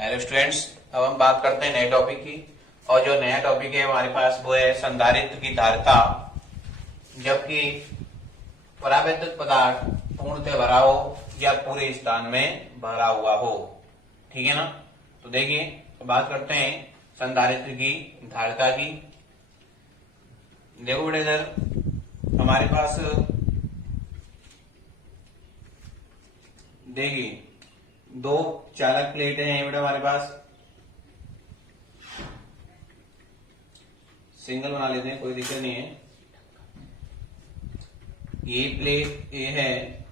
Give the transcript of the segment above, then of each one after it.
Hello students, अब हम बात करते हैं नए टॉपिक की। और जो नया टॉपिक है हमारे पास वो है संधारित्र की धारिता। जबकि परावैद्युत पदार्थ पूर्णतः भरा हो या पूरे स्थान में भरा हुआ हो। ठीक है ना। तो देखिए, तो बात करते हैं संधारित्र की धारिता की। देखो बेटे, इधर हमारे पास देखिए दो चालक प्लेटें हैं बेटा हमारे पास। सिंगल बना लेते हैं, कोई दिक्कत नहीं है। ये प्लेट ए है,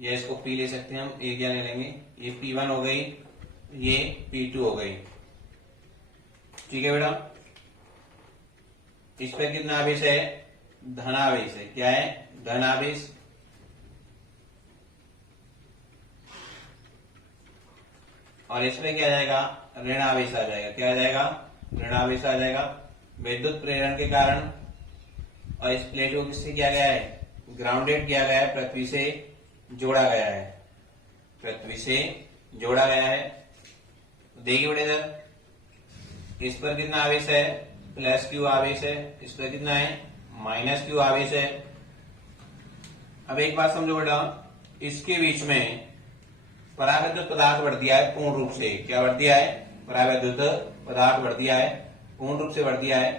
या इसको पी ले सकते हैं हम, ए क्या ले लेंगे, ये P1 हो गई, ये P2 हो गई। ठीक है बेटा। इस पर कितना आवेश है, धनावेश है। क्या है, धनावेश। और इसमें क्या आ जाएगा, ऋणावेश आ जाएगा। क्या आ जाएगा, ऋणावेश आ जाएगा। विद्युत प्रेरण के कारण। और इस प्लेट को किससे किया गया है, ग्राउंडेड किया गया है, पृथ्वी से जोड़ा गया है, पृथ्वी से जोड़ा गया है। देखिए बेटे, इधर इस पर कितना आवेश है, प्लस क्यू आवेश है। इस पर कितना है, माइनस क्यू आवेश है। अब एक बात समझो बेटा, इसके बीच में परावैद्युत पदार्थ बढ़ दिया है पूर्ण रूप से। क्या बढ़ दिया है, परावैद्युत पदार्थ बढ़ दिया है, पूर्ण रूप से बढ़ दिया है।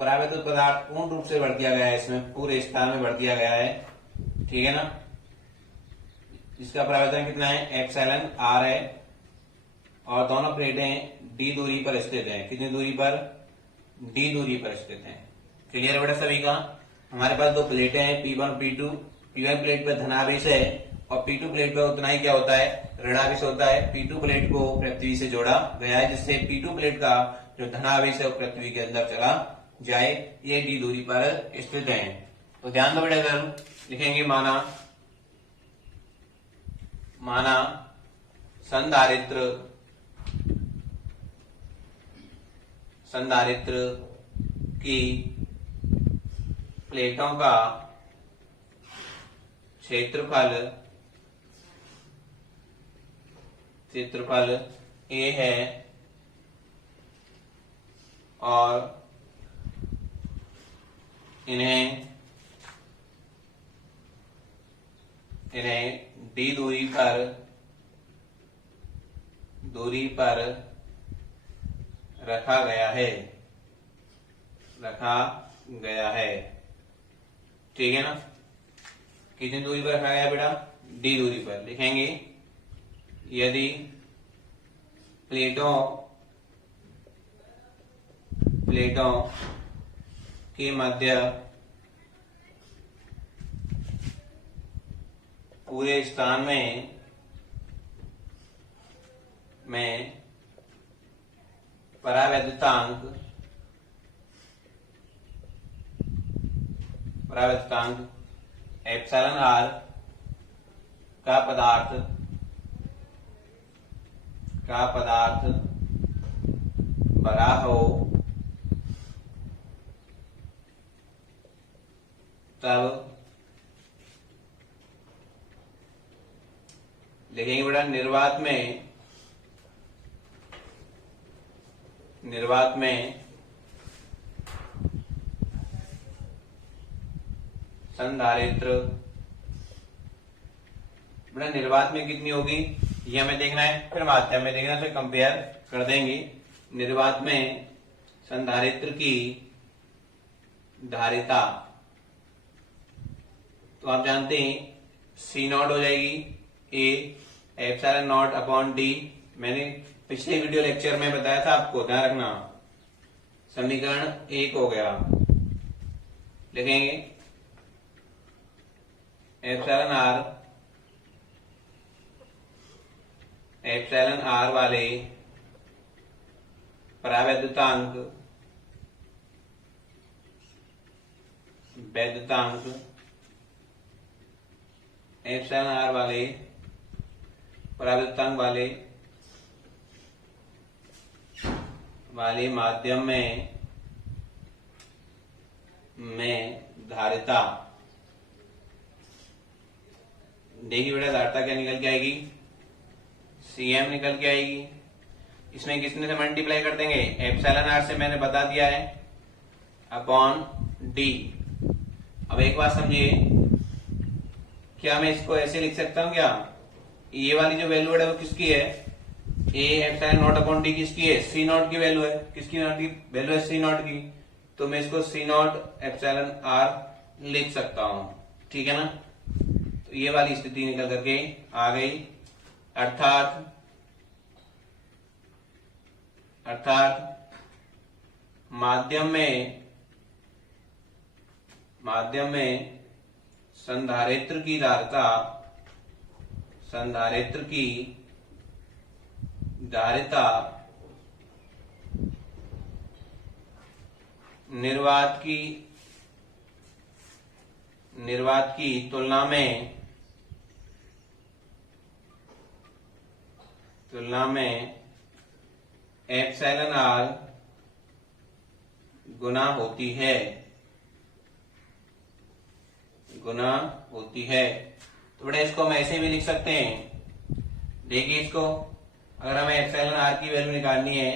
परावैद्युत पदार्थ पूर्ण रूप से बढ़ दिया गया है, इसमें पूरे स्थान में बढ़ दिया गया है। ठीक है ना। इसका परावर्तन कितना है, एप्सिलॉन आर है। और दोनों प्लेटें डी दूरी पर स्थित हैं। कितनी दूरी पर, डी दूरी पर स्थित हैं। क्लियर बेटा सभी का। हमारे पास दो प्लेटें हैं, P1 और P2। P1 प्लेट पर धनावेश है और P2 प्लेट पर उतना ही क्या होता है, ऋणावेश होता है। P2 प्लेट को पृथ्वी से जोड़ा गया है, जिससे P2 प्लेट का जो धनावेश है वो पृथ्वी के अंदर चला जाए। ये डी दूरी पर स्थित है। तो ध्यान दो बेटा, इधर लिखेंगे माना संधारित्र की प्लेटों का क्षेत्रफल ए है और इन्हें डी दूरी पर रखा गया है। ठीक है ना। कितनी दूरी पर रखा गया है बेटा, डी दूरी पर। लिखेंगे, यदि प्लेटों के मध्य पूरे स्थान में परावैद्युतांक एप्सिलॉन आर का पदार्थ बड़ा हो, तब लिखेंगे बेटा, निर्वात में संधारित्र। बेटा निर्वात में कितनी होगी ये हमें देखना है, फिर माध्यम में देखना, फिर कंपेयर कर देंगे। निर्वात में संधारित्र की धारिता तो आप जानते हैं C नॉट हो जाएगी, ए एप्सिलॉन नॉट अपॉन डी। मैंने पिछले वीडियो लेक्चर में बताया था आपको, ध्यान रखना। समीकरण 1 हो गया। लिखेंगे एप्सिलॉन आर वाले परावैद्युतांक एप्सिलॉन आर वाले परावैद्युतांक वाले माध्यम में धारिता देखिए बेटा धारिता क्या निकल के आएगी, Cm निकल के आएगी। इसमें किसने से मल्टीप्लाई कर देंगे, एप्सिलॉन आर से मैंने बता दिया है, अपॉन डी। अब एक बात समझिए, क्या मैं इसको ऐसे लिख सकता हूं क्या, ये वाली जो वैल्यू है वो किसकी है, ए एप्सिलॉन नॉट अपॉन डी किसकी है, सी नॉट की वैल्यू है। किसकी नॉट की वैल्यू है, सी नॉट की। तो मैं इसको सी नॉट एप्सिलॉन आर लिख सकता हूं, ठीक है ना। तो ये वाली स्थिति निकल करके आ गई। अर्थात माध्यम में संधारित्र की धारिता निर्वात की तुलना में एप्सिलॉन आर गुना होती है। तो बेटा इसको हम ऐसे भी लिख सकते हैं, देखिए इसको अगर हमें एप्सिलॉन आर की वैल्यू निकालनी है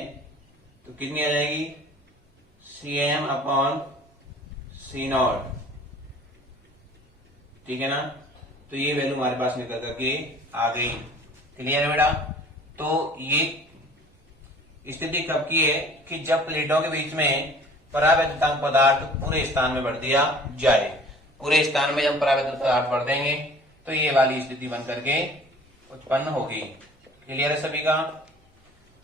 तो कितनी आ जाएगी, Cm अपॉन सी नॉट, ठीक है ना। तो ये वैल्यू हमारे पास निकल करके आ गई। क्लियर है बेटा। तो ये स्थिति कब की है कि जब प्लेटों के बीच में परावैद्युतांक पदार्थ पूरे स्थान में भर दिया जाए। पूरे स्थान में जब परावैद्युत पदार्थ भर देंगे तो ये वाली स्थिति बन करके उत्पन्न होगी। क्लियर है सभी का।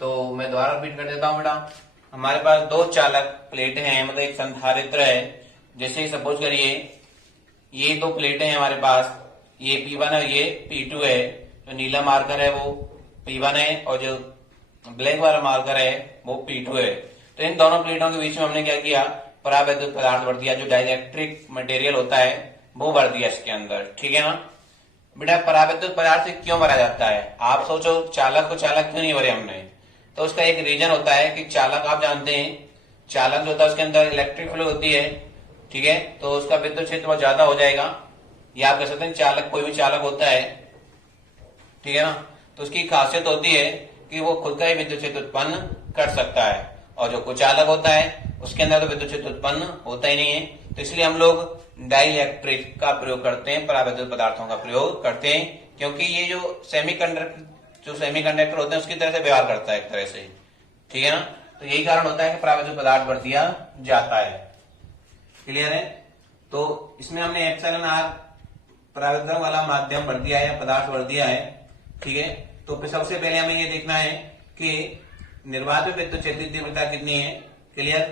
तो मैं दोबारा रिपीट कर देता हूं बेटा, हमारे पास दो चालक प्लेट हैं, मतलब एक संधारित्र है। जैसे सपोज करिए ये दो प्लेटें हैं हमारे पास, ये P1 है, ये P2 है। जो नीला मार्कर है वो P1 है और जो ब्लैक वाला मार्कर है वो P2 है। तो इन दोनों प्लेटों के बीच में हमने क्या किया, परावैद्युत पदार्थ भर दिया, जो डाइलेक्ट्रिक मटेरियल होता है वो भर दिया इसके अंदर, ठीक है ना। बेटा परावैद्युत पदार्थ से क्यों भरा जाता है, आप सोचो चालक को चालक क्यों नहीं भरे हमने। तो उसका एक रीजन होता है कि चालक आप जानते हैं, चालक जो होता है उसके अंदर इलेक्ट्रिक फ्लो होती है, ठीक है। तो उसका विद्युत क्षेत्र बहुत ज्यादा हो जाएगा। या आप कह सकते हैं चालक, कोई भी चालक होता है, ठीक है ना, तो उसकी खासियत होती है कि वो खुद का ही विद्युत क्षेत्र उत्पन्न कर सकता है। और जो कुचालक होता है उसके अंदर तो विद्युत क्षेत्र उत्पन्न होता ही नहीं है। तो इसलिए हम लोग डाइलेक्ट्रिक का प्रयोग करते हैं, परावैद्युत पदार्थों का प्रयोग करते हैं, क्योंकि ये जो सेमीकंडक्टर होते हैं उसकी तरह से व्यवहार करता है एक तरह से, ठीक है ना। तो यही कारण होता है कि परावैद्युत पदार्थ भर दिया जाता है। क्लियर है। तो इसमें हमने एप्सिलॉन आर परावैद्युत वाला माध्यम भर दिया है या पदार्थ भर दिया है, ठीक है। तो सबसे पहले हमें ये देखना है कि निर्वात में विद्युत क्षेत्र तीव्रता कितनी है। क्लियर।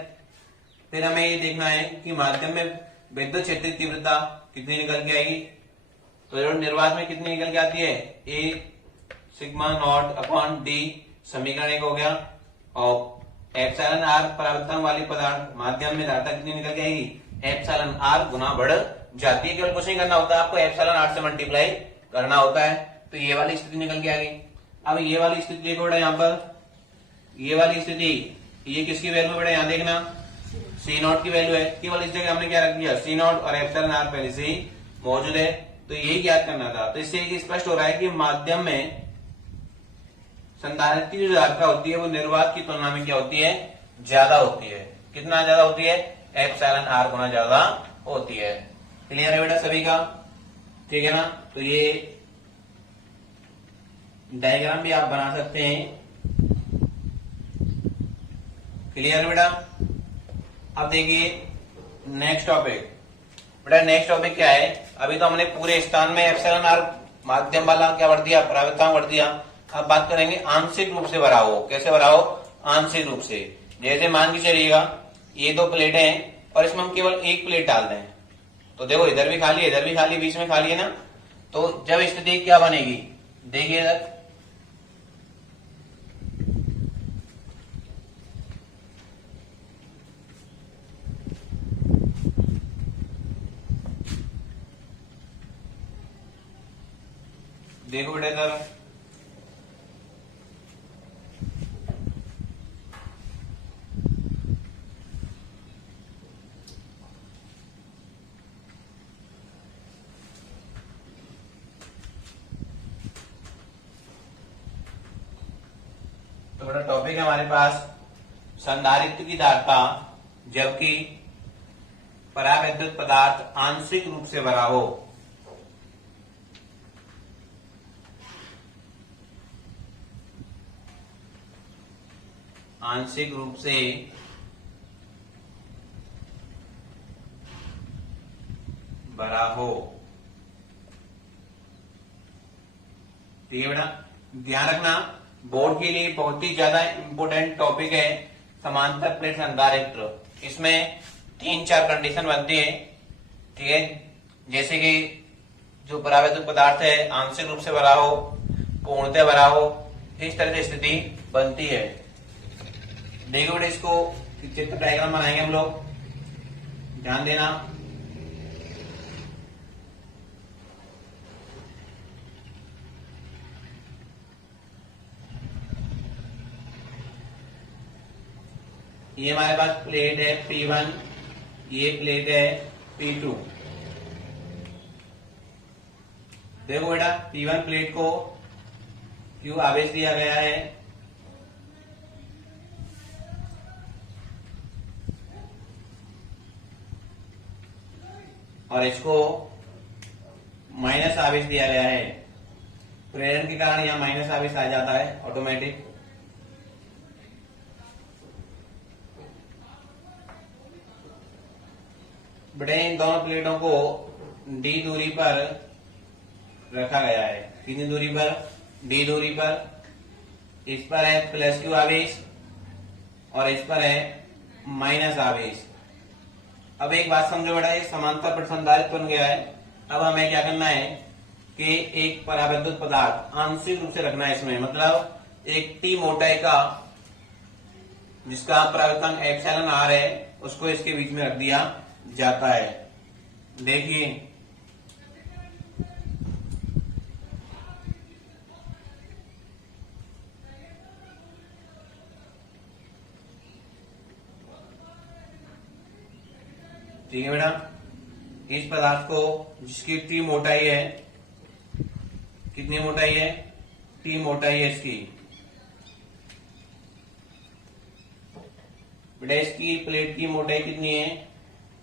फिर हमें ये देखना है कि माध्यम में विद्युत क्षेत्र तीव्रता कितनी निकल के आएगी। तो निर्वात में कितनी निकल के आती है, ए सिग्मा नॉट अपॉन डी, समीकरण एक हो गया। और एप्सिलॉन आर परावैद्युतांक वाली पदार्थ माध्यम में धारिता कितनी निकल के आएगी, एप्सिलॉन आर गुना बढ़ जाती है। केवल कुछ नहीं करना होता, आपको एप्सिलॉन आर से मल्टीप्लाई करना होता है। तो ये वाली स्थिति निकल के आ गई। अब ये वाली स्थिति देखो बेटा, यहाँ पर ये वाली स्थिति, ये किसकी वैल्यू बेटा, यहाँ देखना सी नॉट की वैल्यू है। केवल इस जगह हमने क्या रख दिया, सी नॉट और एप्सिलॉन आर पहले से ही मौजूद है। तो यही ज्ञात करना था। तो इससे स्पष्ट हो रहा है कि माध्यम में संधारित्र की जो धारिता होती है वो निर्वात की तुलना में क्या होती है, ज्यादा होती है। कितना ज्यादा होती है, एप्सिलॉन आर गुना ज्यादा होती है। क्लियर है बेटा सभी का, ठीक है ना। तो ये डायग्राम भी आप बना सकते हैं। क्लियर है बेटा। अब देखिए नेक्स्ट टॉपिक, बेटा नेक्स्ट टॉपिक क्या है, अभी तो हमने पूरे स्थान में एप्सिलॉन आर माध्यम वाला क्या भर दिया, परावैद्युतांक भर दिया। अब बात करेंगे आंशिक रूप से भरा हो। कैसे भरा हो, आंशिक रूप से। जैसे मान के चलिएगा ये दो प्लेट हैं और इसमें हम केवल एक प्लेट डाल दें, तो देखो इधर भी खाली है, इधर भी खाली, बीच में खाली है ना। तो जब स्थिति क्या बनेगी, देखिए इधर देखो बेटा, इधर तो बड़ा टॉपिक है हमारे पास संधारित्र की धारिता जबकि परावैद्युत पदार्थ आंशिक रूप से भरा हो। आंशिक रूप से भरा हो। ठीक है बेटा, ध्यान रखना बोर्ड के लिए बहुत ही ज्यादा इंपोर्टेंट टॉपिक है समांतर प्लेट संधारित्र। इसमें 3-4 कंडीशन बनती है। ठीक है, जैसे कि जो परावैद्युत पदार्थ है आंशिक रूप से भरा हो, पूर्णतः भरा हो, इस तरह से स्थिति बनती है। देखो बेटा, इसको चित्र डायग्राम बनाएंगे हम लोग, ध्यान देना। ये हमारे पास प्लेट है P1, ये प्लेट है P2। देखो बेटा, P1 प्लेट को Q आवेश दिया गया है, और इसको माइनस आवेश दिया गया है। प्रेरण के कारण यहां माइनस आवेश आ जाता है ऑटोमेटिक। बेटा, इन दोनों प्लेटों को D दूरी पर रखा गया है। कितनी दूरी पर? D दूरी पर। इस पर है प्लस Q आवेश और इस पर है माइनस आवेश। अब एक बात समझो बेटा, ये समांतर प्लेट संधारित्र बन गया है। अब हमें क्या करना है कि एक परावैद्युत पदार्थ आंशिक रूप से रखना है इसमें, मतलब एक T मोटाई का जिसका परावर्तन एप्सिलॉन r है उसको इसके बीच में रख दिया जाता है। देखिए, ठीक है बेटा, इस पदार्थ को जिसकी T मोटाई है, कितनी मोटाई है? T मोटाई है इसकी। बेटा, इसकी प्लेट की मोटाई कितनी है?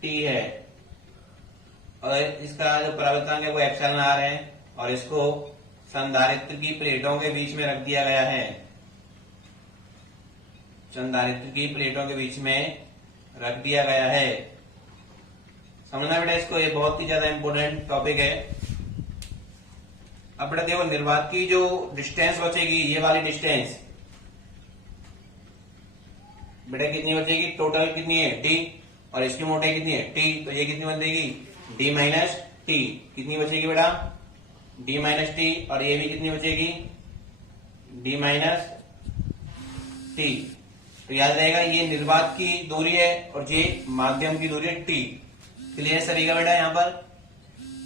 T है, और इसका जो परावर्तनांक है वो एप्सिलॉन r है, और इसको संधारित्र की प्लेटों के बीच में रख दिया गया है। संधारित्र की प्लेटों के बीच में रख दिया गया है। समझना बेटा इसको, ये बहुत ही ज्यादा इंपोर्टेंट टॉपिक है। अब बेटा देखो, निर्वात की जो डिस्टेंस बचेगी, ये वाली डिस्टेंस बेटा कितनी बचेगी? टोटल कितनी है? T, और इसकी मोटाई कितनी है? T, तो ये कितनी बन जाएगी? D minus T। कितनी बचेगी बेटा? D माइनस T, और ये भी कितनी बचेगी? D minus T। तो याद रहेगा, ये निर्वात की दूरी है और ये माध्यम की दूरी है T। क्लियर सरीगा बेटा? यहाँ पर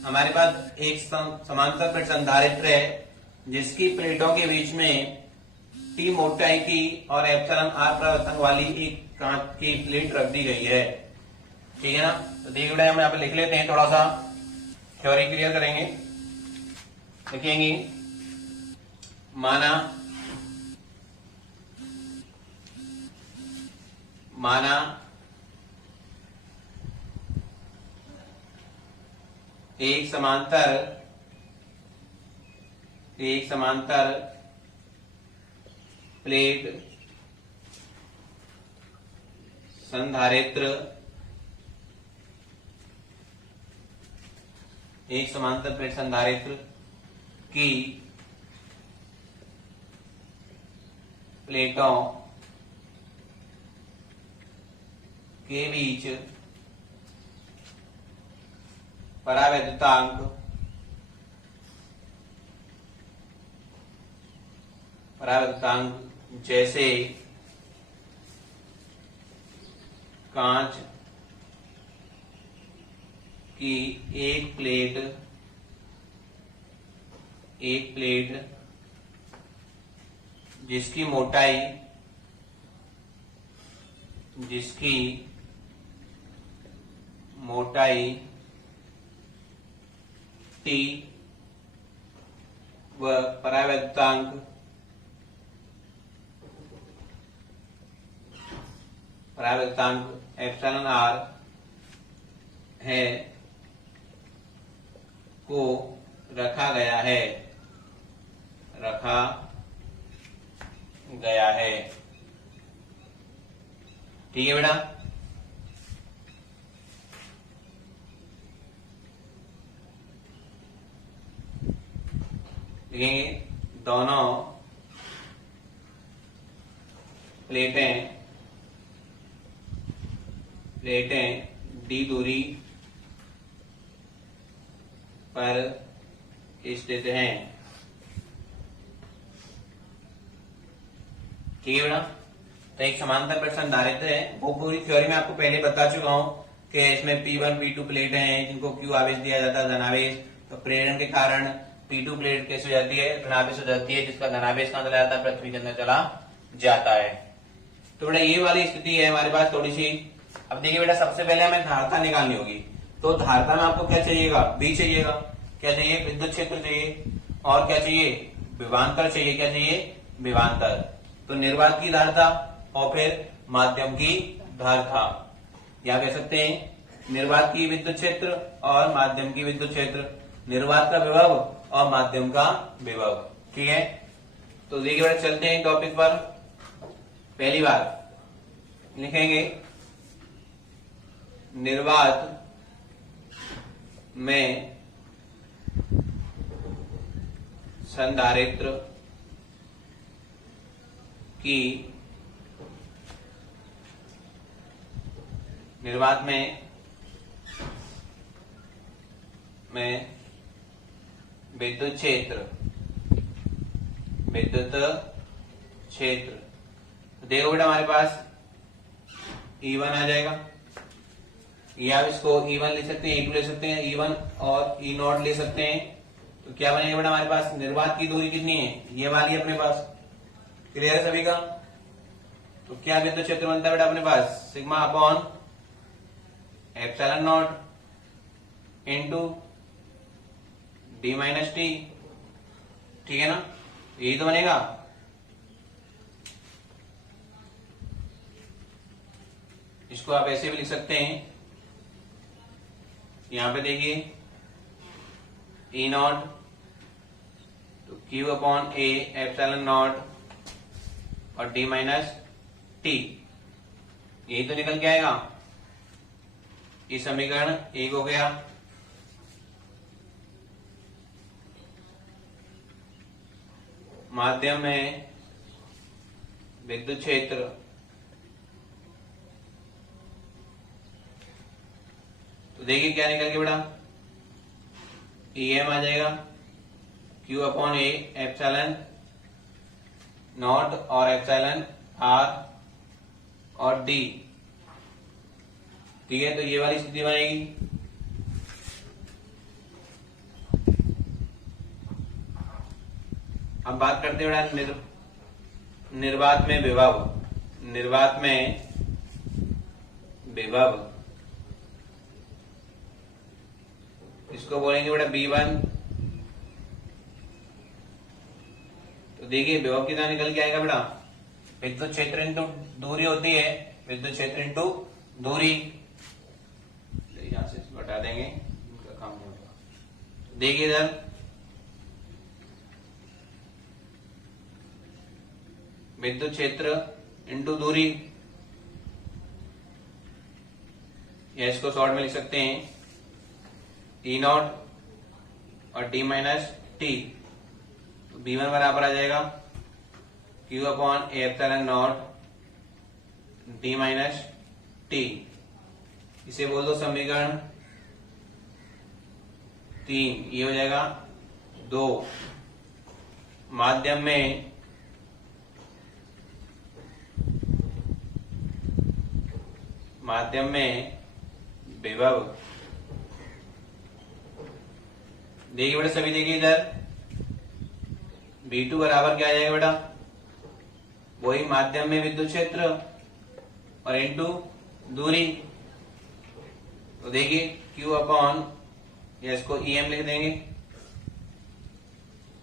हमारे पास एक समांतर प्लेट संधारित्र है जिसकी प्लेटों के बीच में T मोटाई की और एप्सिलॉन r परावर्तन वाली एक कांच की प्लेट रख दी गई है। ठीक है ना? तो देखिए बेटा, हम यहाँ पे लिख लेते हैं, थोड़ा सा थ्योरी क्लियर करेंगे। लिखेंगे, माना एक समांतर प्लेट संधारित्र, एक समांतर प्लेट संधारित्र की प्लेटों के बीच परावैद्युतांक जैसे कांच की एक प्लेट जिसकी मोटाई T व परावैद्युतांक परावर्तांक एप्सिलॉन आर है को रखा गया है ठीक है बेटा। लिखेंगे दोनों प्लेटें डी दूरी पर स्थित हैं। ठीक है बेटा। तो एक समांतर पर संधारित्र है, वो पूरी थ्योरी में आपको पहले बता चुका हूं कि इसमें P1 P2 प्लेटें हैं जिनको Q आवेश दिया जाता है, धनावेश। तो प्रेरण के कारण P2 प्लेट कैसे हो जाती है, ऋणावेश हो जाती है, जिसका धनावेश कहां चला जाता है, पृथ्वी के अंदर चला जाता है। तो बेटा ये वाली स्थिति है हमारे पास थोड़ी सी। अब देखिए बेटा, सबसे पहले हमें धारता निकालनी होगी। तो धारता में आपको क्या चाहिएगा, बी चाहिएगा। क्या चाहिए, विद्युत क्षेत्र चाहिए। और क्या चाहिए, विभवांतर चाहिए। क्या चाहिए, विभवांतर। तो निर्वात की धारता और फिर माध्यम की धारता, या कह सकते हैं निर्वात की विद्युत क्षेत्र और माध्यम की विद्युत क्षेत्र, निर्वात का विभव और माध्यम का विभव। ठीक है। तो देखिए बेटा, चलते हैं टॉपिक पर। पहली बार लिखेंगे निर्वात में संधारित्र की विद्युत क्षेत्र देखो बेटा, हमारे पास E1 आ जाएगा, या इसको E1 ले सकते हैं, E2 ले सकते हैं, E1 और E0 ले सकते हैं। तो क्या बनेगा बेटा, हमारे पास निर्वात की दूरी कितनी है, ये वाली अपने पास। क्लियर है सभी का। तो क्या विद्युत क्षेत्र बनता है बेटा अपने पास, sigma upon epsilon not into D minus T. ठीक है ना, यही तो बनेगा। इसको आप ऐसे भी लिख सकते हैं, यहां पे देखिए E नॉट तो Q upon A epsilon naught और डी माइनस टी, यही तो निकल के आएगा। ये समीकरण एक हो गया। माध्यम में विद्युत क्षेत्र तो देखिए क्या निकल के बेटा, EM आ जाएगा Q upon A epsilon naught और एप्सिलॉन आर और डी। ठीक है, तो ये वाली स्थिति बनेगी। अब बात करते हैं निर्वात में विभव इसको बोलेंगे बेटा B1। तो देखिए विभव कितना निकल के आएगा बेटा, विद्युत क्षेत्र इंटू दूरी होती है, विद्युत क्षेत्र इंटू दूरी। यहां से बता देंगे, उनका काम नहीं होगा। देखिए इधर विद्युत क्षेत्र इंटू दूरी, या इसको शॉर्ट में लिख सकते हैं E नॉट और डी माइनस टी। तो B1 बराबर आ जाएगा Q upon A epsilon not D minus T. इसे बोल दो समीकरण 3, ये हो जाएगा 2। माध्यम में विभव, देखिए बेटा सभी, देखिए इधर B2 बराबर क्या आ जाएगा बेटा, वही माध्यम में विद्युत क्षेत्र और इनटू दूरी। तो देखिए Q अपॉन, या इसको EM लिख देंगे,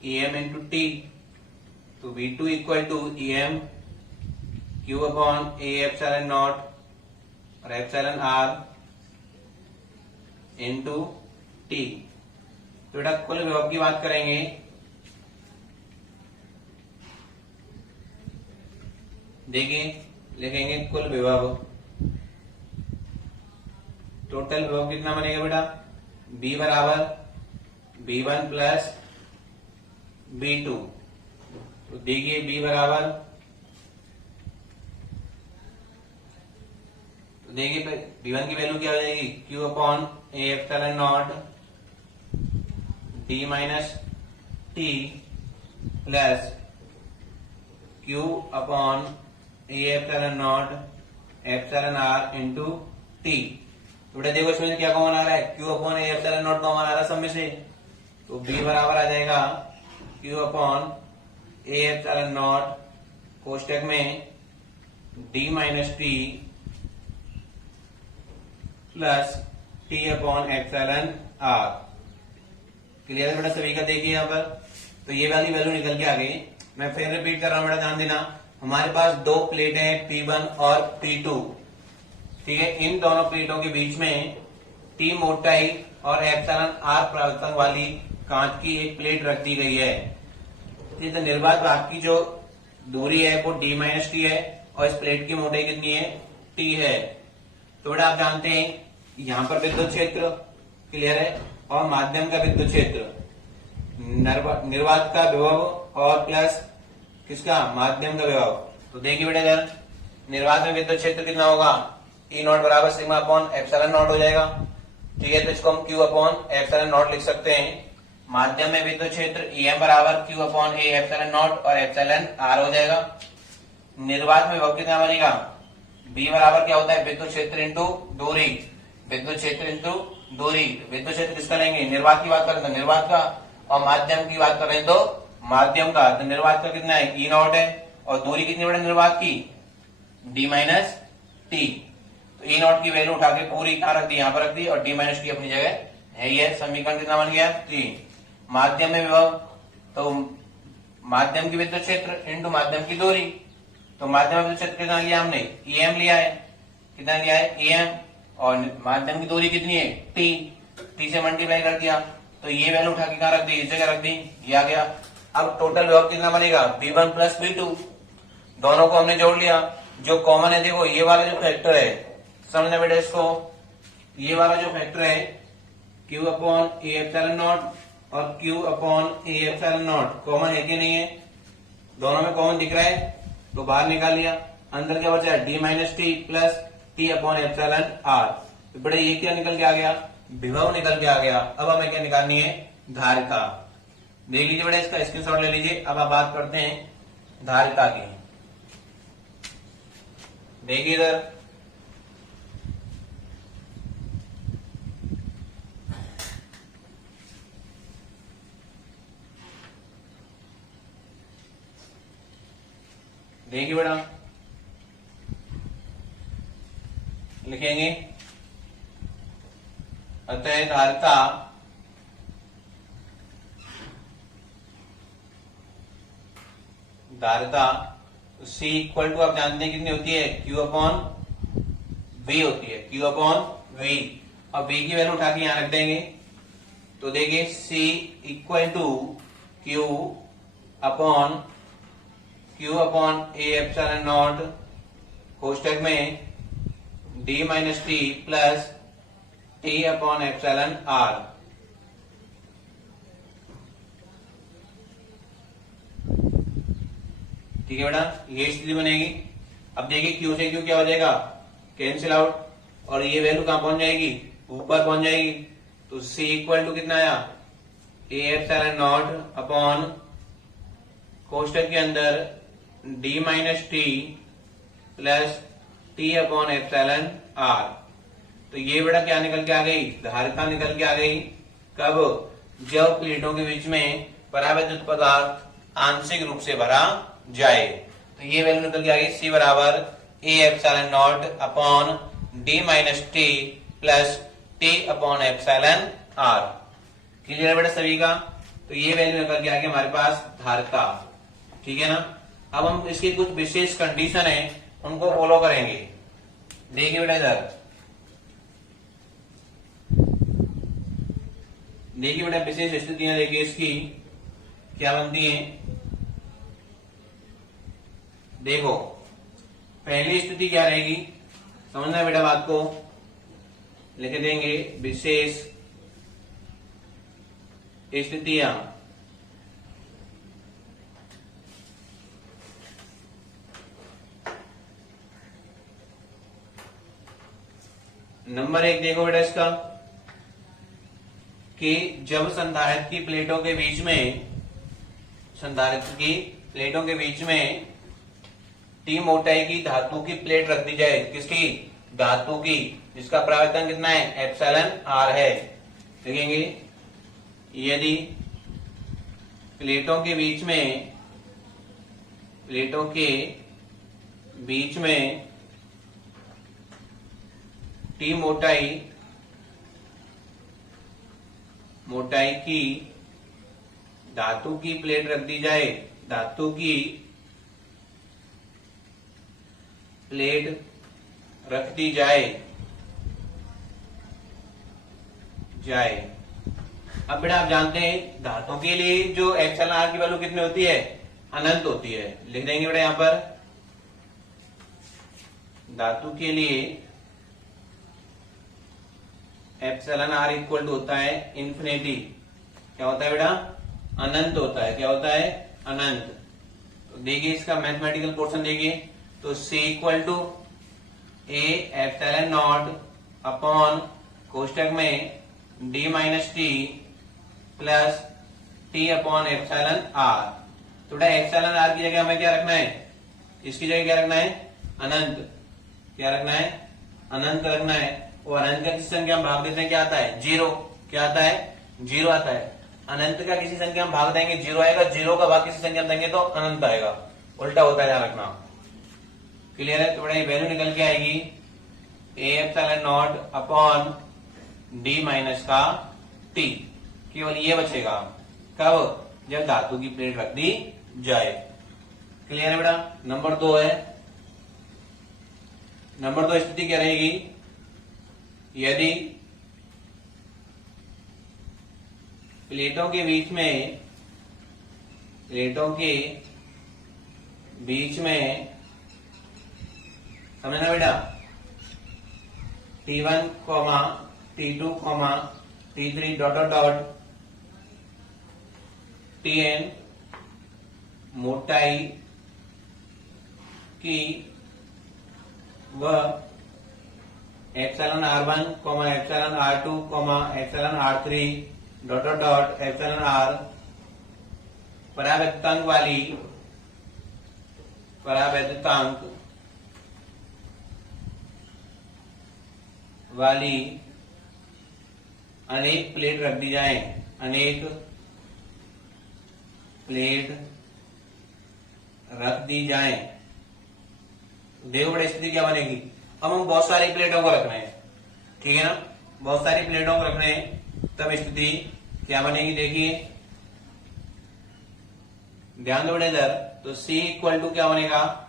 EM इंटू टी। तो V2 equal to EM Q upon A epsilon naught और एप्सिलॉन आर इंटू टी। तो बेटा कुल विभव की बात करेंगे, देखिए लिखेंगे कुल विभव, टोटल विभव कितना बनेगा बेटा, B बराबर B1 प्लस B2। तो देखिए B बराबर, तो देखिए B1 की वैल्यू क्या हो जाएगी, Q upon A epsilon not D minus T plus Q upon A epsilon not epsilon R into T। तो बेटा देखो इसमें क्या कॉमन आ रहा है, Q upon A epsilon not common आ रहा है सब में से, तो B बराबर आ जाएगा Q upon A epsilon not कोष्टक में D minus T plus T upon epsilon R। Clear है बेटा सभी का, देखिए यहाँ पर तो ये वाली वैल्यू निकल के आ गई। मैं फिर रिपीट कर रहा हूं बेटा, ध्यान देना, हमारे पास दो प्लेट है P1 और P2, ठीक है। इन दोनों प्लेटों के बीच में T मोटाई और एप्सिलॉन R प्रवर्तक वाली कांच की एक प्लेट रख दी गई है। तो निर्वात भाग की जो दूरी है वो D माइनस टी है और इस प्लेट की मोटाई कितनी है, T है। तो बेटा आप जानते हैं यहाँ पर विद्युत क्षेत्र क्लियर है और माध्यम का विद्युत क्षेत्र, निर्वात का विभव और प्लस किसका, माध्यम का विभव। तो देखिए बेटा इधर निर्वात में विद्युत क्षेत्र कितना होगा, E नॉट बराबर सिग्मा अपॉन एप्सिलॉन नॉट हो जाएगा, ठीक है। तो इसको हम Q अपॉन एप्सिलॉन नॉट लिख सकते हैं। माध्यम में विद्युत क्षेत्र EM बराबर Q upon A epsilon naught और एप्सिलॉन R हो जाएगा। निर्वात में विभव कितना बनेगा, B बराबर क्या होता है, विद्युत क्षेत्र इंटू दूरी, विद्युत क्षेत्र इंटू दूरी। विद्युत क्षेत्र किसका लेंगे, निर्वात की बात करें तो निर्वात का, और माध्यम की बात करें तो माध्यम का। तो निर्वात का कितना है, E नॉट है, और दूरी कितनी बड़ी निर्वात की, D माइनस टी। तो E नॉट की वैल्यू उठा के पूरी कहां रख दी, यहां पर रख दी, और D माइनस टी अपनी जगह है। ये समीकरण कितना बन गया, 3। माध्यम में विभव, तो माध्यम की विद्युत क्षेत्र इंटू माध्यम की दूरी। तो माध्यम में विद्युत क्षेत्र कितना लिया हमने, EM लिया है, कितना लिया है, EM, और माध्यम की दूरी कितनी है, T से मल्टीप्लाई कर दिया। तो ये वैल्यू उठा के कहां रख दी, इस जगह रख दी, ये आ गया। अब टोटल विभव कितना बनेगा, B1 प्लस B2, दोनों को हमने जोड़ लिया। जो कॉमन है देखो ये वाला जो फैक्टर है, समझना बेटा इसको, ये वाला जो फैक्टर है Q upon A epsilon naught और Q upon A epsilon not common है कि नहीं है, दोनों में कॉमन दिख रहा है, तो बाहर निकाल लिया। अंदर क्या बचा है, D minus T plus T upon epsilon R। तो बेटा ये क्या निकल के आ गया, विभव निकल के आ गया। अब हमें क्या निकालनी है, धारिता। देख लीजिए बेटा, इसका स्क्रीनशॉट ले लीजिए। अब आप बात करते हैं धारिता की। देखिए इधर देखिए बेटा, लिखेंगे अतः धारिता C इक्वल टू आप जानते हैं कितनी होती है, Q अपॉन V होती है, Q अपॉन V। अब V की वैल्यू उठा के यहां रख देंगे। तो देखिए C equal to Q upon A epsilon not कोष्टक में D minus T plus T upon epsilon R। ठीक है बेटा, ये स्थिति बनेगी। अब देखिए Q से Q क्या हो जाएगा, कैंसिल आउट, और ये वैल्यू कहां पहुंच जाएगी, ऊपर पहुंच जाएगी। तो C इक्वल टू कितना आया, A एप्सिलॉन नॉट अपॉन कोष्टक के अंदर D minus T plus T upon epsilon R। तो ये बेटा क्या निकल के आ गई, धारिता निकल के आ गई। कब, जब प्लेटों के बीच में परावैद्युत पदार्थ आंशिक रूप से भरा जाए। तो ये वैल्यू निकल के आ गई, C बराबर A epsilon not upon D minus T plus T upon epsilon R। Clear है बेटा सभी का। तो ये वैल्यू निकल के आ गई हमारे पास धारिता, ठीक है ना। अब हम इसकी कुछ विशेष कंडीशन है उनको फॉलो करेंगे। देखिए बेटा इधर, देखिए बेटा विशेष स्थितियां देखिए इसकी क्या बनती हैं। देखो पहली स्थिति क्या रहेगी, समझना है बेटा बात को, लिख देंगे विशेष स्थितियां। नंबर 1 देखो बेटा इसका कि जब संधारित्र की प्लेटों के बीच में, संधारित्र की प्लेटों के बीच में टी मोटाई की धातु की प्लेट रख दी जाए, किसकी, धातु की, जिसका परावर्तन कितना है, एप्सिलॉन आर है। देखेंगे यदि प्लेटों के बीच में, प्लेटों के बीच में टी मोटाई की धातु की प्लेट रख दी जाए, धातु की प्लेट रख दी जाए। अब बेटा आप जानते हैं धातु के लिए जो एप्सिलॉन आर की वैल्यू कितनी होती है, अनंत होती है। लिख देंगे बेटा यहां पर, धातु के लिए एप्सिलॉन आर इक्वल टू होता है इन्फिनिटी। क्या होता है बेटा, अनंत होता है। क्या होता है, अनंत। तो देखिए इसका मैथमेटिकल पोर्शन देखिए, तो C equal to A epsilon not upon कोष्टक में D minus T plus T upon epsilon R. तो बेटा एप्सिलॉन आर की जगह हमें क्या रखना है, इसकी जगह क्या रखना है, अनंत। क्या रखना है, अनंत रखना है। और अनंत का किसी संख्या हम भाग देते हैं, क्या आता है, जीरो। क्या आता है, जीरो आता है। अनंत का किसी संख्या हम भाग देंगे, जीरो आएगा। जीरो का भाग किसी संख्या में देंगे तो अनंत आएगा। उल्टा होता है, ध्यान रखना। क्लियर है। तो बड़ा वैल्यू निकल के आएगी ए epsilon not upon D minus का टी। केवल ये बचेगा, कब, जब धातु की प्लेट रख दी जाए। क्लियर है बेटा। नंबर 2 है, नंबर 2 स्थिति क्या रहेगी, यदि प्लेटों के बीच में, प्लेटों के बीच में, समझना बेटा, T1, T2, T3 dot dot dot Tn मोटाई की व epsilon R1, epsilon R2, epsilon R3 dot dot dot epsilon R परावैद्युतांक वाली अनेक प्लेट रख दी जाए, अनेक प्लेट रख दी जाए। देखो बड़ी स्थिति क्या बनेगी, अब हम बहुत सारी प्लेटों को रख रहे हैं, ठीक है ना, बहुत सारी प्लेटों को रख रहे हैं, तब स्थिति क्या बनेगी, देखिए ध्यान दो इधर। तो C इक्वल टू क्या बनेगा,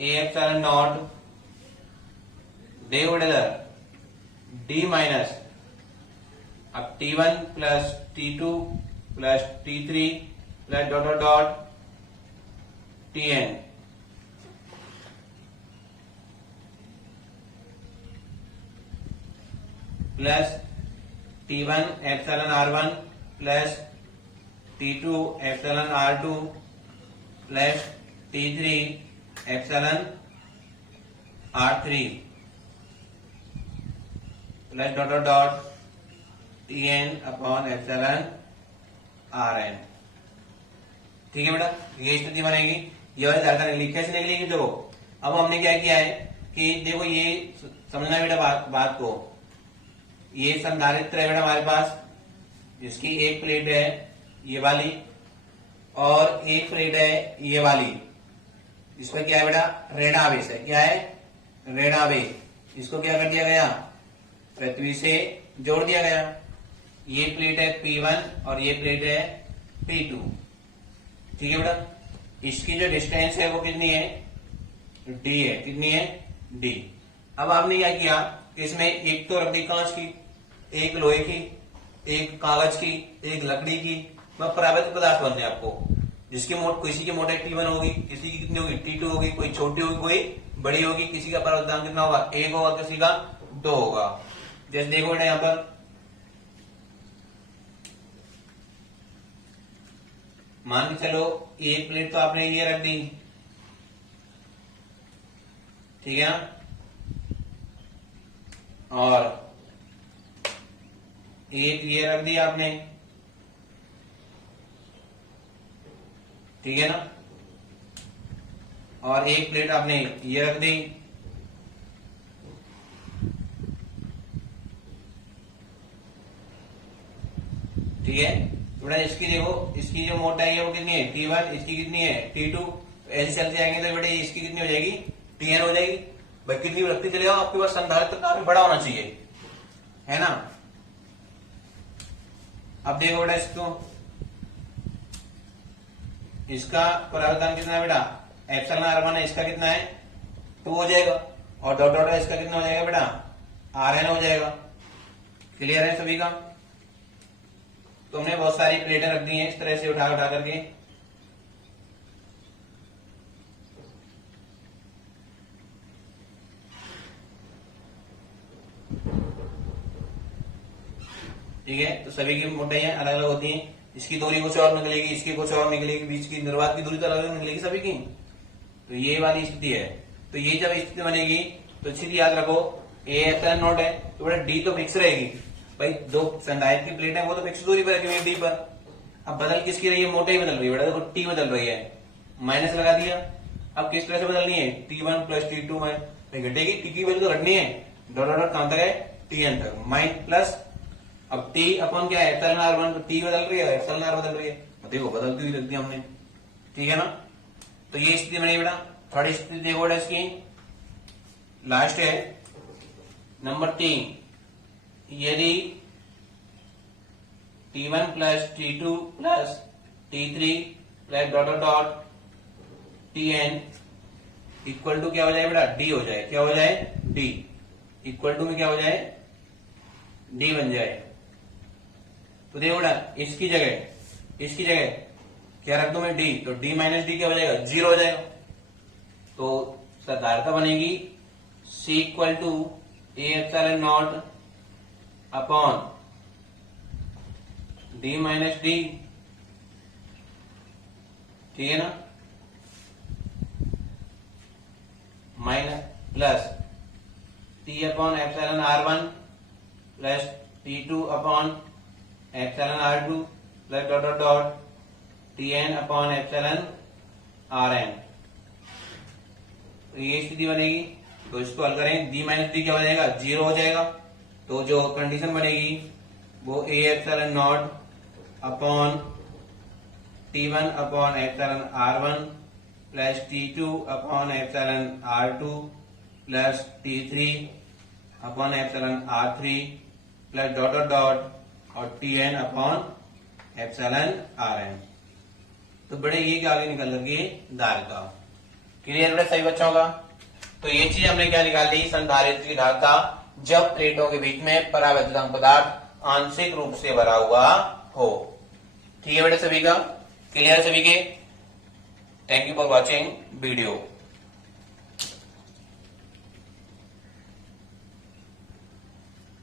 ए एप्सिलॉन नॉट, देखो इधर D माइनस, अब T1 plus T2 plus T3 plus dot dot dot Tn plus T1 epsilon R1 plus T2 epsilon R2 plus T3 epsilon R3 plus dot dot dot Tn upon epsilon Rn। ठीक है बेटा, ये स्थिति बनेगी। ये वाली धारणा कैसे निकलेगी, देखो अब हमने क्या किया है कि देखो ये समझना है बेटा बात को, ये संधारित्र है बेटा हमारे पास, जिसकी एक प्लेट है ये वाली और एक प्लेट है ये वाली, इसमें क्या है बेटा, ऋणावेश है। क्या है, ऋणावेश। इसको क्या कर दिया गया, पृथ्वी से जोड़ दिया गया। ये प्लेट है P1 और ये प्लेट है P2। ठीक है बेटा, इसकी जो डिस्टेंस है वो कितनी है, D है। कितनी है, D। अब आपने क्या किया कि इसमें एक तो रख दी कांच की, एक लोहे की, एक कागज की, एक लकड़ी की, परावैद्युत पदार्थ बनते हैं आपको, जिसकी किसी की मोटाई T1 होगी, किसी की कितनी होगी T2 होगी, कोई छोटी होगी कोई बड़ी होगी, किसी का परावर्तनांक कितना होगा 1 होगा, किसी का 2 होगा। जैसे देखो बेटा यहाँ पर मान के चलो एक प्लेट तो आपने ये रख दी, ठीक है ना, और एक ये रख दी आपने, ठीक है ना, और एक प्लेट आपने ये रख दी, ठीक है। तो बेटा इसकी देखो, इसकी जो मोटाई है वो कितनी है T1, इसकी कितनी है T2, ऐसे चलते जाएंगे तो बेटा इसकी कितनी हो जाएगी Tn हो जाएगी। भाई कितनी रखते चले जाओ, आपके पास संधारित्र काफी बड़ा होना चाहिए, है ना। अब देखो बेटा इसका परावर्तन कितना है बेटा एप्सिलॉन R1 है, इसका कितना है 2 हो जाएगा, और डॉट डॉट इसका कितना हो जाएगा बेटा Rn हो जाएगा। क्लियर है सभी का। तो हमने बहुत सारी प्लेटें रख दी हैं इस तरह से उठा उठा करके, ठीक है। तो सभी की मोटाइयां अलग अलग होती हैं, इसकी दूरी कुछ और निकलेगी, इसकी कुछ और निकलेगी, बीच की निर्वात की दूरी तो अलग अलग निकलेगी सभी की। तो ये वाली स्थिति है। तो ये जब स्थिति बनेगी तो स्थिति याद रखो ए एप्सिलॉन नॉट है, तो बेटा डी तो फिक्स रहेगी। भाई दो संधारित्र की प्लेट है वो तो फिक्स दूरी पर रखी हुई है डी पर। अब बदल किसकी रही है, मोटाई बदल रही है बेटा, देखो टी बदल रही है, माइनस लगा दिया। अब किस तरह से बदलनी है T1 प्लस T2 में घटेगी, टी की वैल्यू तो घटनी है, डॉट डॉट कहां तक है Tn तक, माइन प्लस अब T अपन क्या है एप्सिलॉन R1, तो T बदल रही है एप्सिलॉन R बदल रही है, देखो बदलती हुई रख दी हमने, ठीक है ना। तो ये स्थिति बनी बेटा। थर्ड स्थिति देखो बेटा इसकी, लास्ट है नंबर 3, यदि T1 plus T2 plus T3 plus dot dot dot Tn equal to क्या हो जाए बेटा D हो जाए, क्या हो जाए D इक्वल टू में क्या हो जाए D बन जाए। तो देखो बेटा इसकी जगह क्या रख दू मैं D, तो D माइनस D क्या हो जाएगा 0 हो जाएगा। तो साधारणता बनेगी C equal to A epsilon not upon D minus D, ठीक है ना, minus plus T upon epsilon R1 plus T2 upon epsilon R2 plus dot dot dot Tn upon epsilon Rn। तो ये स्थिति बनेगी। तो इसको हल करें, D माइनस D क्या हो जाएगा 0 हो जाएगा। तो जो कंडीशन बनेगी वो ए epsilon not upon T1 upon epsilon R1 plus T2 upon epsilon R2 plus T3 upon epsilon R3 plus dot dot dot और Tn अपॉन एप्सिलॉन Rn। तो बड़े ये के आगे निकल करके धारिता। क्लियर बेटा सही बच्चों का। तो ये चीज हमने क्या निकाल ली, संधारित्र की धारिता जब प्लेटों के बीच में परावैद्युतांक पदार्थ आंशिक रूप से भरा हुआ हो। ठीक है बेटा सभी का, क्लियर सभी के। Thank you for watching video.